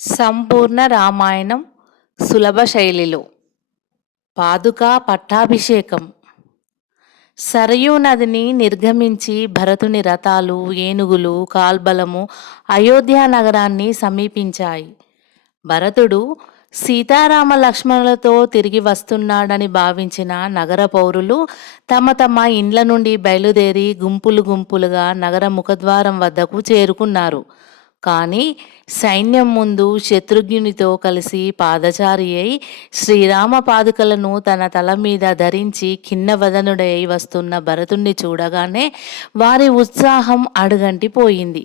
సంపూర్ణ రామాయణం సులభ శైలిలో పాదుకా పట్టాభిషేకం. సరయూ నదిని నిర్గమించి భరతుని రథాలు, ఏనుగులు, కాల్బలము అయోధ్య నగరాన్ని సమీపించాయి. భరతుడు సీతారామ లక్ష్మణులతో తిరిగి వస్తున్నాడని భావించిన నగర పౌరులు తమ తమ ఇండ్ల నుండి బయలుదేరి గుంపులు గుంపులుగా నగర ముఖద్వారం వద్దకు చేరుకున్నారు. కానీ సైన్యం ముందు శత్రుఘ్నునితో కలిసి పాదచారి అయి శ్రీరామ పాదుకలను తన తల మీద ధరించి ఖిన్నవదనుడై వస్తున్న భరతుణ్ణి చూడగానే వారి ఉత్సాహం అడుగంటిపోయింది.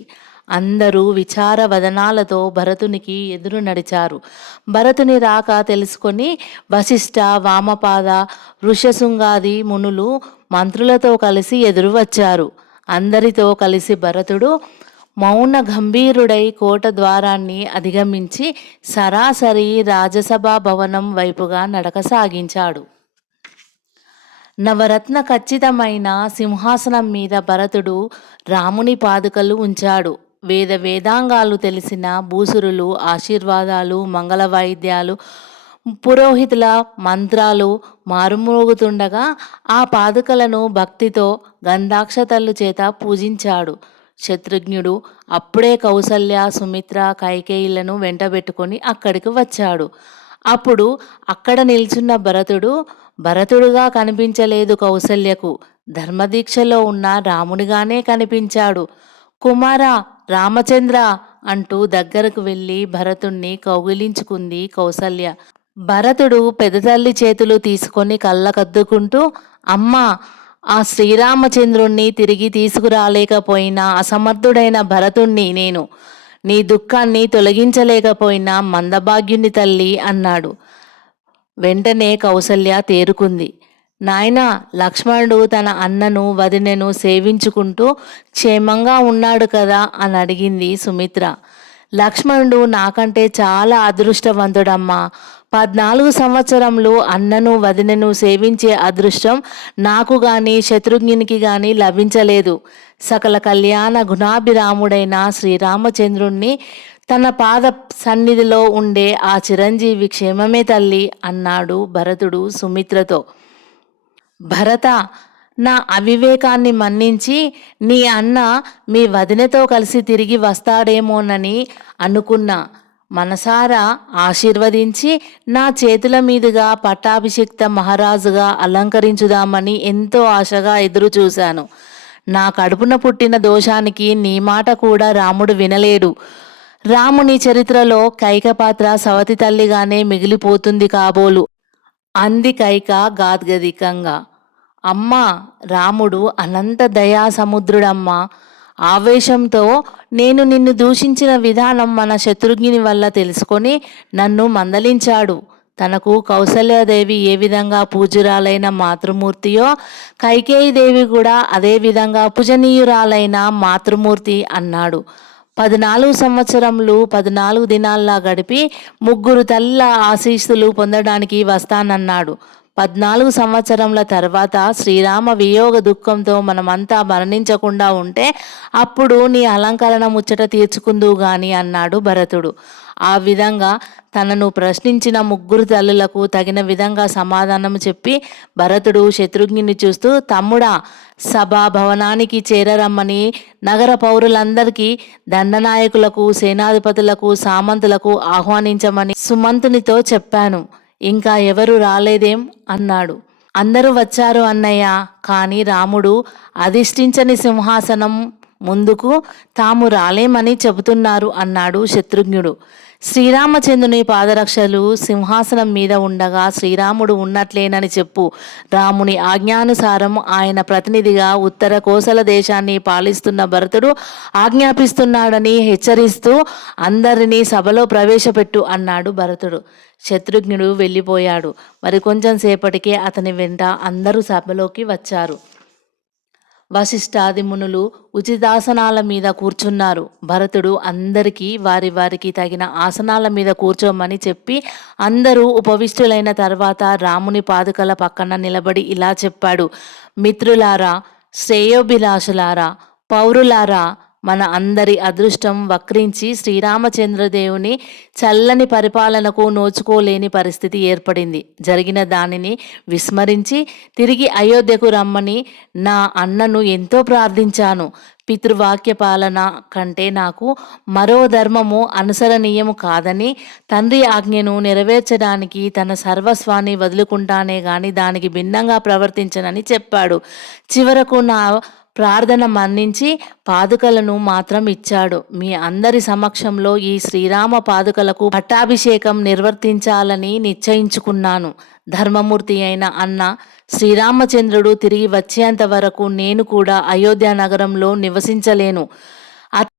అందరూ విచార వదనాలతో భరతునికి ఎదురు నడిచారు. భరతుని రాక తెలుసుకొని వశిష్ఠ, వామపాద, ఋష్యశృంగాది మునులు మంత్రులతో కలిసి ఎదురు వచ్చారు. అందరితో కలిసి భరతుడు మౌన గంభీరుడై కోట ద్వారాన్ని అధిగమించి సరాసరి రాజసభా భవనం వైపుగా నడక సాగించాడు. నవరత్న ఖచ్చితమైన సింహాసనం మీద భరతుడు రాముని పాదుకలు ఉంచాడు. వేదాంగాలు తెలిసిన భూసురులు ఆశీర్వాదాలు, మంగళ వాయిద్యాలు, పురోహితుల మంత్రాలు మారుమోగుతుండగా ఆ పాదుకలను భక్తితో గంధాక్షతలు చేత పూజించాడు. శత్రుఘ్నుడు అప్పుడే కౌసల్య, సుమిత్ర, కైకేయిలను వెంటబెట్టుకొని అక్కడికి వచ్చాడు. అప్పుడు అక్కడ నిల్చున్న భరతుడుగా కనిపించలేదు కౌసల్యకు. ధర్మదీక్షలో ఉన్న రామునిగానే కనిపించాడు. కుమారా, రామచంద్ర అంటూ దగ్గరకు వెళ్ళి భరతుణ్ణి కౌగిలించుకుంది కౌసల్య. భరతుడు పెదతల్లి చేతులు తీసుకొని కళ్ళకద్దుకుంటూ, అమ్మా, ఆ శ్రీరామచంద్రుణ్ణి తిరిగి తీసుకురాలేకపోయినా అసమర్థుడైన భరతుణ్ణి నేను. నీ దుఃఖాన్ని తొలగించలేకపోయినా మందభాగ్యుని తల్లి అన్నాడు. వెంటనే కౌసల్య తేరుకుంది. నాయనా, లక్ష్మణుడు తన అన్నను వదినెను సేవించుకుంటూ క్షేమంగా ఉన్నాడు కదా అని అడిగింది సుమిత్ర. లక్ష్మణుడు నాకంటే చాలా అదృష్టవంతుడమ్మా. 14 సంవత్సరములు అన్నను వదినను సేవించే అదృష్టం నాకు గాని శత్రుఘ్నునికి గాని లభించలేదు. సకల కళ్యాణ గుణాభిరాముడైన శ్రీరామచంద్రుణ్ణి తన పాద సన్నిధిలో ఉండే ఆ చిరంజీవి క్షేమమే తల్లి అన్నాడు భరతుడు సుమిత్రతో. భరత, నా అవివేకాన్ని మన్నించి నీ అన్న మీ వదినతో కలిసి తిరిగి వస్తాడేమోనని అనుకున్నా. మనసారా ఆశీర్వదించి నా చేతుల మీదుగా పట్టాభిషిక్త మహారాజుగా అలంకరించుదామని ఎంతో ఆశగా ఎదురు చూశాను. నా కడుపున పుట్టిన దోషానికి నీ మాట కూడా రాముడు వినలేడు. రాముని చరిత్రలో కైక పాత్ర సవతి తల్లిగానే మిగిలిపోతుంది కాబోలు అంది కైక గాద్గదికంగా. అమ్మా, రాముడు అనంత దయా సముద్రుడమ్మా. ఆవేశంతో నేను నిన్ను దూషించిన విధానం మన శత్రుఘ్ని వల్ల తెలుసుకొని నన్ను మందలించాడు. తనకు కౌసల్యాదేవి ఏ విధంగా పూజురాలైన మాతృమూర్తియో కైకేయీదేవి కూడా అదే విధంగా పూజనీయురాలైన మాతృమూర్తి అన్నాడు. 14 సంవత్సరములు 14 దినాల్లా గడిపి 3 తల్లుల ఆశీస్సులు పొందడానికి వస్తానన్నాడు. 14 సంవత్సరముల తర్వాత శ్రీరామ వియోగ దుఃఖంతో మనమంతా మరణించకుండా ఉంటే అప్పుడు నీ అలంకరణ ముచ్చట తీర్చుకుందువు గాని అన్నాడు భరతుడు. ఆ విధంగా తనను ప్రశ్నించిన 3 తల్లులకు తగిన విధంగా సమాధానం చెప్పి భరతుడు శత్రుఘ్ని చూస్తూ, తమ్ముడా, సభాభవనానికి చేరరమ్మని నగర పౌరులందరికీ, దండనాయకులకు, సేనాధిపతులకు, సామంతులకు ఆహ్వానించమని సుమంతునితో చెప్పాను. ఇంకా ఎవరు రాలేదేం అన్నాడు. అందరూ వచ్చారు అన్నయ్య, కానీ రాముడు అధిష్ఠించని సింహాసనం ముందుకు తాము రాలేమని చెబుతున్నారు అన్నాడు శత్రుఘ్నుడు. శ్రీరామచంద్రుని పాదరక్షలు సింహాసనం మీద ఉండగా శ్రీరాముడు ఉన్నట్లేనని చెప్పు. రాముని ఆజ్ఞానుసారం ఆయన ప్రతినిధిగా ఉత్తర కోసల దేశాన్ని పాలిస్తున్న భరతుడు ఆజ్ఞాపిస్తున్నాడని హెచ్చరిస్తూ అందరినీ సభలో ప్రవేశపెట్టు అన్నాడు భరతుడు. శత్రుఘ్నుడు వెళ్ళిపోయాడు. మరి కొంచెం సేపటికే అతని వెంట అందరూ సభలోకి వచ్చారు. వశిష్ఠాది మునులు ఉచితాసనాల మీద కూర్చున్నారు. భరతుడు అందరికీ వారికి తగిన ఆసనాల మీద కూర్చోమని చెప్పి అందరూ ఉపవిష్టులైన తర్వాత రాముని పాదుకల పక్కన నిలబడి ఇలా చెప్పాడు. మిత్రులారా, శ్రేయోభిలాషులారా, పౌరులారా, మన అందరి అదృష్టం వక్రించి శ్రీరామచంద్రదేవుని చల్లని పరిపాలనకు నోచుకోలేని పరిస్థితి ఏర్పడింది. జరిగిన దానిని విస్మరించి తిరిగి అయోధ్యకు రమ్మని నా అన్నను ఎంతో ప్రార్థించాను. పితృవాక్య పాలన కంటే నాకు మరో ధర్మము అనుసరణీయము కాదని, తండ్రి ఆజ్ఞను నెరవేర్చడానికి తన సర్వస్వాన్ని వదులుకుంటానే గాని దానికి భిన్నంగా ప్రవర్తించనని చెప్పాడు. చివరకు నా ప్రార్థన మన్నించి పాదుకలను మాత్రం ఇచ్చాడు. మీ అందరి సమక్షంలో ఈ శ్రీరామ పాదుకలకు పట్టాభిషేకం నిర్వర్తించాలని నిశ్చయించుకున్నాను. ధర్మమూర్తి అయిన అన్న శ్రీరామచంద్రుడు తిరిగి వచ్చేంత వరకు నేను కూడా అయోధ్య నగరంలో నివసించలేను.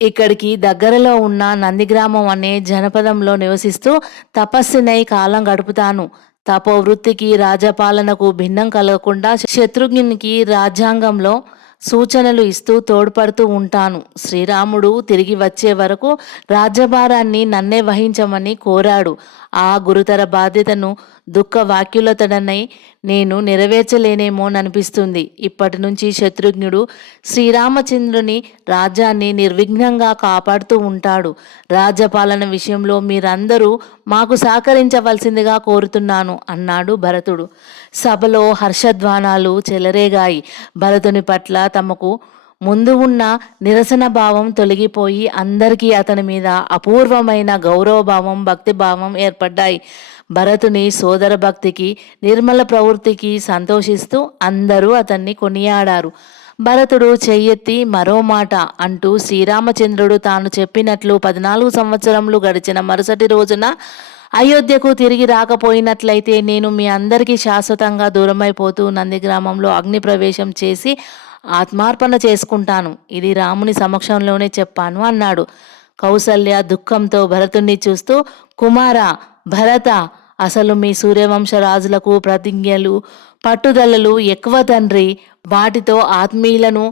ఇక్కడికి దగ్గరలో ఉన్న నందిగ్రామం అనే జనపదంలో నివసిస్తూ తపస్సునై కాలం గడుపుతాను. తపోవృత్తికి రాజపాలనకు భిన్నం కలగకుండా శత్రుఘ్నునికి రాజ్యాంగంలో సూచనలు ఇస్తూ తోడ్పడుతూ ఉంటాను. శ్రీరాముడు తిరిగి వచ్చే వరకు రాజ్యభారాన్ని నన్నే వహించమని కోరాడు. ఆ గురుతర బాధ్యతను దుఃఖ వాక్యులతడనై నేను నెరవేర్చలేనేమోననిపిస్తుంది. ఇప్పటి నుంచి శత్రుఘ్నుడు శ్రీరామచంద్రుని రాజ్యాన్ని నిర్విఘ్నంగా కాపాడుతూ ఉంటాడు. రాజ్యపాలన విషయంలో మీరందరూ మాకు సహకరించవలసిందిగా కోరుతున్నాను అన్నాడు భరతుడు. సభలో హర్షధ్వానాలు చెలరేగాయి. భరతుని పట్ల తమకు ముందు ఉన్న నిరసన భావం తొలగిపోయి అందరికీ అతని మీద అపూర్వమైన గౌరవభావం, భక్తిభావం ఏర్పడ్డాయి. భరతుని సోదర భక్తికి, నిర్మల ప్రవృత్తికి సంతోషిస్తూ అందరూ అతన్ని కొనియాడారు. భరతుడు చెయ్యెత్తి మరో మాట అంటూ శ్రీరామచంద్రుడు తాను చెప్పినట్లు 14 సంవత్సరములు గడిచిన మరుసటి రోజున అయోధ్యకు తిరిగి రాకపోయినట్లయితే నేను మీ అందరికీ శాశ్వతంగా దూరమైపోతూ నందిగ్రామంలో అగ్ని ప్రవేశం చేసి ఆత్మార్పణ చేసుకుంటాను. ఇది రాముని సమక్షంలోనే చెప్పాను అన్నాడు. కౌసల్య దుఃఖంతో భరతుణ్ణి చూస్తూ, కుమారా భరత, అసలు మీ సూర్యవంశ రాజులకు ప్రతిజ్ఞలు, పట్టుదలలు ఎక్కువ తండ్రి. వాటితో ఆత్మీయులను,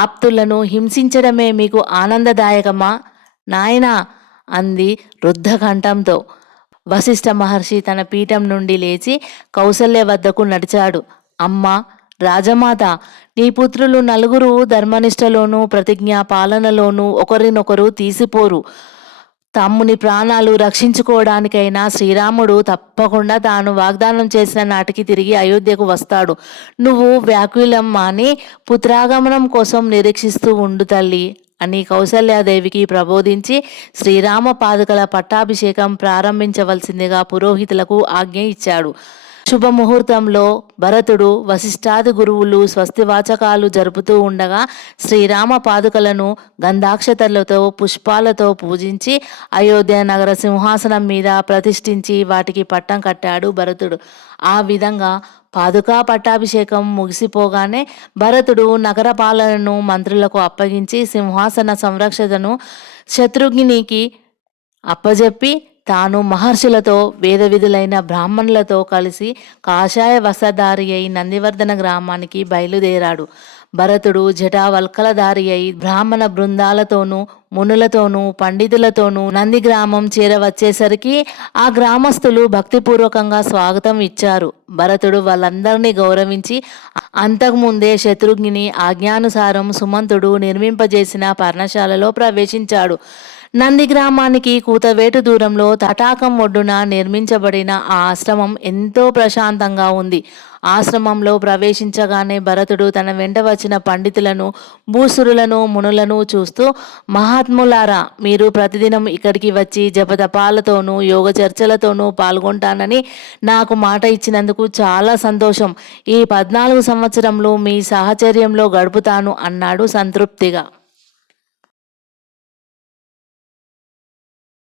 ఆప్తులను హింసించడమే మీకు ఆనందదాయకమా నాయనా అంది రుద్ధకంఠంతో. వశిష్ఠ మహర్షి తన పీఠం నుండి లేచి కౌసల్య వద్దకు నడిచాడు. అమ్మా రాజమాత, నీ పుత్రులు నలుగురు ధర్మనిష్టలోనూ ప్రతిజ్ఞా పాలనలోనూ ఒకరినొకరు తీసిపోరు. తమ్ముని ప్రాణాలు రక్షించుకోవడానికైనా శ్రీరాముడు తప్పకుండా తాను వాగ్దానం చేసిన నాటికి తిరిగి అయోధ్యకు వస్తాడు. నువ్వు వ్యాకులం మాని పుత్రాగమనం కోసం నిరీక్షిస్తూ ఉండు తల్లి అని కౌసల్యాదేవికి ప్రబోధించి శ్రీరామ పాదుకల పట్టాభిషేకం ప్రారంభించవలసిందిగా పురోహితులకు ఆజ్ఞ ఇచ్చాడు. శుభముహూర్తంలో భరతుడు వశిష్ఠాది గురువులు స్వస్తివాచకాలు జరుపుతూ ఉండగా శ్రీరామ పాదుకలను గంధాక్షతలతో, పుష్పాలతో పూజించి అయోధ్య నగర సింహాసనం మీద ప్రతిష్ఠించి వాటికి పట్టం కట్టాడు భరతుడు. ఆ విధంగా పాదుకా పట్టాభిషేకం ముగిసిపోగానే భరతుడు నగర పాలనను మంత్రులకు అప్పగించి సింహాసన సంరక్షతను శత్రుఘ్నికి అప్పజెప్పి తాను మహర్షులతో, వేద విధులైన బ్రాహ్మణులతో కలిసి కాషాయ వస్త్రధారి అయి నందివర్ధన గ్రామానికి బయలుదేరాడు. భరతుడు జటావల్కలధారి అయి బ్రాహ్మణ బృందాలతోనూ, మునులతోనూ, పండితులతోనూ నందిగ్రామం చేరవచ్చేసరికి ఆ గ్రామస్తులు భక్తిపూర్వకంగా స్వాగతం ఇచ్చారు. భరతుడు వాళ్ళందరినీ గౌరవించి అంతకుముందే శత్రుఘ్ని ఆజ్ఞానుసారం సుమంతుడు నిర్మింపజేసిన పర్ణశాలలో ప్రవేశించాడు. నందిగ్రామానికి కూతవేటు దూరంలో తటాకం ఒడ్డున నిర్మించబడిన ఆ ఆశ్రమం ఎంతో ప్రశాంతంగా ఉంది. ఆశ్రమంలో ప్రవేశించగానే భరతుడు తన వెంట వచ్చిన పండితులను, భూసురులను, మునులను చూస్తూ, మహాత్ములారా, మీరు ప్రతిదినం ఇక్కడికి వచ్చి జపతపాలతోనూ యోగ చర్చలతోనూ పాల్గొంటానని నాకు మాట ఇచ్చినందుకు చాలా సంతోషం. ఈ 14 సంవత్సరంలో మీ సాహచర్యంలో గడుపుతాను అన్నాడు సంతృప్తిగా.